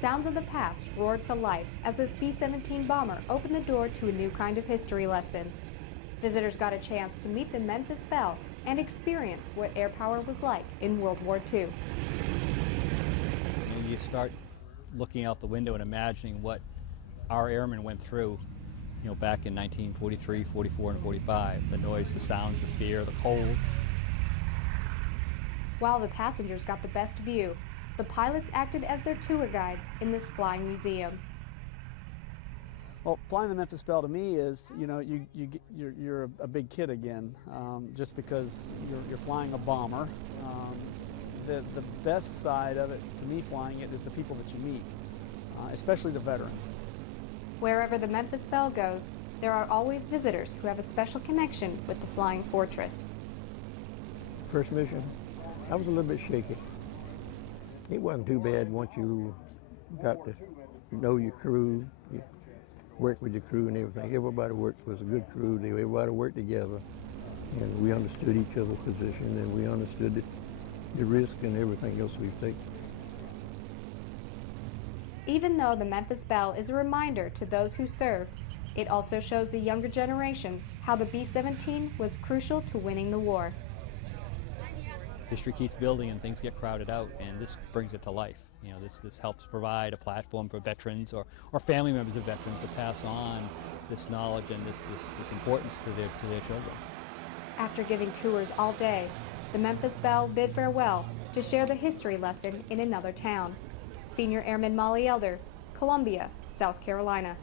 Sounds of the past roared to life as this B-17 bomber opened the door to a new kind of history lesson. Visitors got a chance to meet the Memphis Belle and experience what air power was like in World War II. You start looking out the window and imagining what our airmen went through, back in 1943, 44, and 45. The noise, the sounds, the fear, the cold. While the passengers got the best view, the pilots acted as their tour guides in this flying museum. Well, flying the Memphis Belle to me is, you're a big kid again, just because you're flying a bomber. The best side of it, to me, flying it, is the people that you meet, especially the veterans. Wherever the Memphis Belle goes, there are always visitors who have a special connection with the Flying Fortress. First mission, I was a little bit shaky. It wasn't too bad once you got to know your crew, you work with your crew and everything. Everybody was a good crew. Everybody worked together, and we understood each other's position, and we understood the risk and everything else we take. Even though the Memphis Belle is a reminder to those who served, it also shows the younger generations how the B-17 was crucial to winning the war. History keeps building and things get crowded out, and this brings it to life. This helps provide a platform for veterans or family members of veterans to pass on this knowledge and this importance to their children. After giving tours all day, the Memphis Belle bid farewell to share the history lesson in another town. Senior Airman Molly Elder, Columbia, South Carolina.